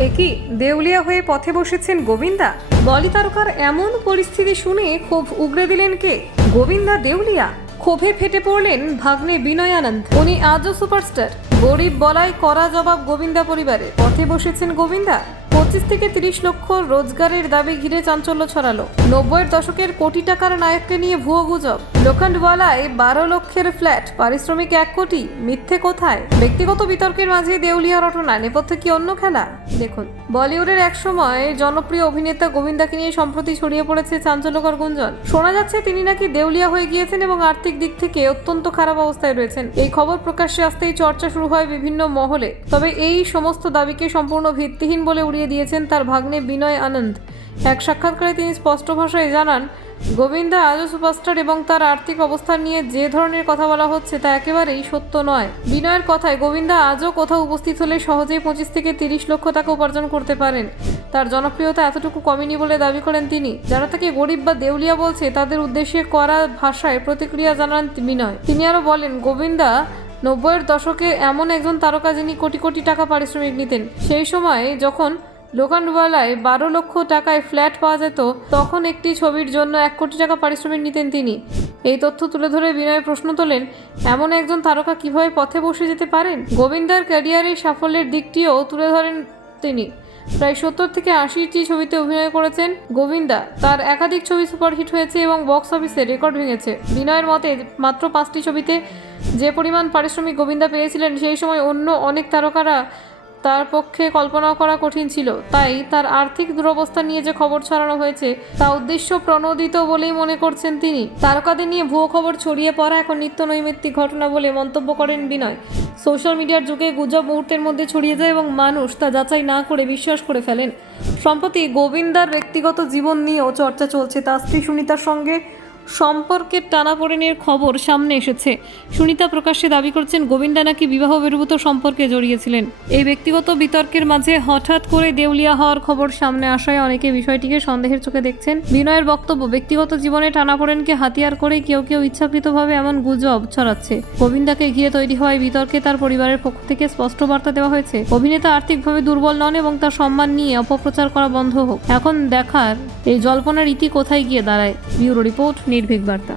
একই দেউলিয়া হয়ে পথে বসেছেন গোবিন্দা। বলি তারকার এমন পরিস্থিতি শুনে ক্ষোভ উগরে দিলেন কে? গোবিন্দা দেউলিয়া। ক্ষোভে ফেটে পড়লেন ভাগ্নে বিনয় আনন্দ। উনি আজও সুপারস্টার। গরিব বলাই কড়া জবাব গোবিন্দা পরিবারে। পথে বসেছেন গোবিন্দা। 25 থেকে 30 লক্ষ রোজগারের দাবি ঘিরে চাঞ্চল্য ছড়ালো। 90-এর দশকের কোটি টাকার নায়ককে নিয়ে ভুয়ো গুজব। লোখণ্ডওয়ালায় 12 লক্ষের ফ্ল্যাট, পারিশ্রমিক 1 কোটি। মিথ্যে কোথায়? ব্যক্তিগত বিতর্কের মাঝে দেউলিয়া রটনা, নেপথ্যে কি অন্য খেলা? দেখুন, বলিউডের একসময় জনপ্রিয় অভিনেতা গোবিন্দাকে নিয়ে সম্প্রতি ছড়িয়ে পড়েছে চাঞ্চল্যকর গুঞ্জন। শোনা যাচ্ছে তিনি নাকি দেউলিয়া হয়ে গিয়েছেন এবং আর্থিক দিক থেকে অত্যন্ত খারাপ অবস্থায় রয়েছেন। এই খবর প্রকাশ্যে আসতেই চর্চা শুরু হয় বিভিন্ন মহলে। তবে এই সমস্ত দাবিকে সম্পূর্ণ ভিত্তিহীন বলে উড়িয়ে দিয়েছেন তার ভাগ্নে বিনয় আনন্দ। এক সাক্ষাৎকারে তিনি স্পষ্ট ভাষায় জানান, গোবিন্দা আজও সুপারস্টার এবং তার আর্থিক অবস্থান নিয়ে যে ধরনের কথা বলা হচ্ছে তা একেবারেই সত্য নয়। বিনয়ের কথায়, গোবিন্দা আজও কোথাও উপস্থিত হলে সহজেই 25 থেকে 30 লক্ষ টাকা উপার্জন করতে পারেন। তার জনপ্রিয়তা এতটুকু কমেনি বলে দাবি করেন তিনি। যারা তাকে গরিব বা দেউলিয়া বলছে তাদের উদ্দেশ্যে কড়া ভাষায় প্রতিক্রিয়া জানান বিনয়। তিনি আরও বলেন, গোবিন্দা 90-এর দশকে এমন একজন তারকা যিনি কোটি কোটি টাকা পারিশ্রমিক নিতেন। সেই সময় যখন লোখণ্ডওয়ালায় 12 লক্ষ টাকায় ফ্ল্যাট পাওয়া যেত, তখন একটি ছবির জন্য 1 কোটি টাকা পারিশ্রমিক নিতেন তিনি। এই তথ্য তুলে ধরে বিনয় প্রশ্ন তোলেন, এমন একজন তারকা কিভাবে পথে বসে যেতে পারেন? গোবিন্দার ক্যারিয়ারের সাফল্যের দিকটিও তুলে ধরেন তিনি। প্রায় 70 থেকে 80টি ছবিতে অভিনয় করেছেন গোবিন্দা। তার একাধিক ছবি সুপারহিট হয়েছে এবং বক্স অফিসে রেকর্ড ভেঙেছে। বিনয়ের মতে, মাত্র 5টি ছবিতে যে পরিমাণ পারিশ্রমিক গোবিন্দা পেয়েছিলেন, সেই সময় অন্য অনেক তারকারা তার পক্ষে কল্পনা করা কঠিন ছিল। তাই তার আর্থিক দুরবস্থা নিয়ে যে খবর ছড়ানো হয়েছে তা উদ্দেশ্য প্রণোদিত বলেই মনে করছেন তিনি। তারকাদের নিয়ে ভুয়ো খবর ছড়িয়ে পড়া এখন নিত্য নৈমিত্তিক ঘটনা বলে মন্তব্য করেন বিনয়। সোশ্যাল মিডিয়ার যুগে গুজব মুহূর্তের মধ্যে ছড়িয়ে যায় এবং মানুষ তা যাচাই না করে বিশ্বাস করে ফেলেন। সম্প্রতি গোবিন্দার ব্যক্তিগত জীবন নিয়েও চর্চা চলছে। তার স্ত্রী সুনিতার সঙ্গে সম্পর্কের টানাপোড়েনের খবর সামনে এসেছে। সুনিতা প্রকাশ্যে দাবি করছেন, গোবিন্দা নাকি বিবাহ বহির্ভূত সম্পর্কে জড়িয়েছিলেন। এই ব্যক্তিগত বিতর্কের মাঝে হঠাৎ করে দেউলিয়া হওয়ার খবর সামনে আসায় অনেকে বিষয়টিকে সন্দেহের চোখে দেখছেন। বিনয়ের বক্তব্য, ব্যক্তিগত জীবনে টানাপোড়েনকে হাতিয়ার করে কেউ কেউ ইচ্ছাকৃতভাবে এমন গুজব ছড়াচ্ছে। গোবিন্দাকে ঘিরে তৈরি হওয়া বিতর্কে তার পরিবারের পক্ষ থেকে স্পষ্ট বার্তা দেওয়া হয়েছে, অভিনেতা আর্থিকভাবে দুর্বল নন এবং তার সম্মান নিয়ে অপপ্রচার করা বন্ধ হোক। এখন দেখার এই জল্পনার ইতি কোথায় গিয়ে দাঁড়ায়। ব্যুরো রিপোর্ট, নির্ভীক বার্তা।